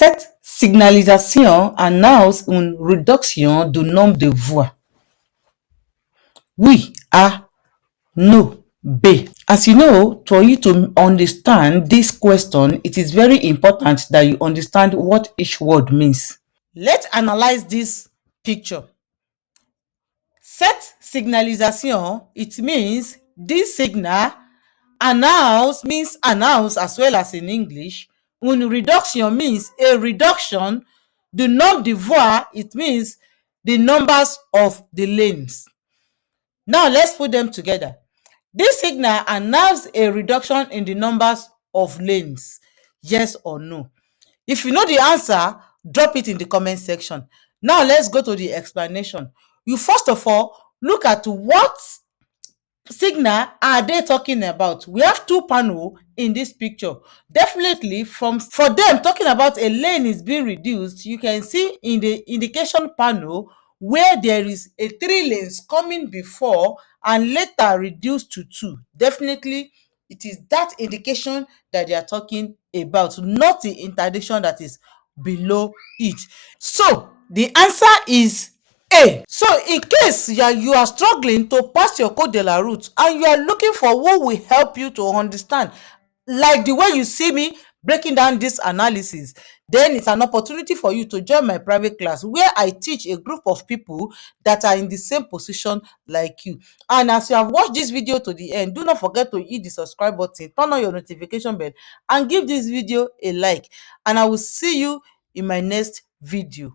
Cette signalisation annonce une réduction du nombre de voix. Oui, A, no, B. As you know, for you to understand this question, it is very important that you understand what each word means. Let's analyze this picture. Cette signalisation, it means this signal. Announce means announce as well as in English. Une reduction means a reduction. The nombre de voix, it means the numbers of the lanes. Now let's put them together. This signal announces a reduction in the numbers of lanes. Yes or no? If you know the answer, drop it in the comment section. Now let's go to the explanation. You first of all look at what signal are they talking about. We have two panels in this picture. Definitely for them talking about a lane is being reduced, you can see in the indication panel where there is a 3 lanes coming before and later reduced to 2. Definitely it is that indication that they are talking about, not the interdiction that is below it. So the answer is A. So in case you are struggling to pass your code de la route and you are looking for who will help you to understand, like the way you see me breaking down this analysis, then it's an opportunity for you to join my private class where I teach a group of people that are in the same position like you. And as you have watched this video to the end, do not forget to hit the subscribe button, turn on your notification bell, and give this video a like. And I will see you in my next video.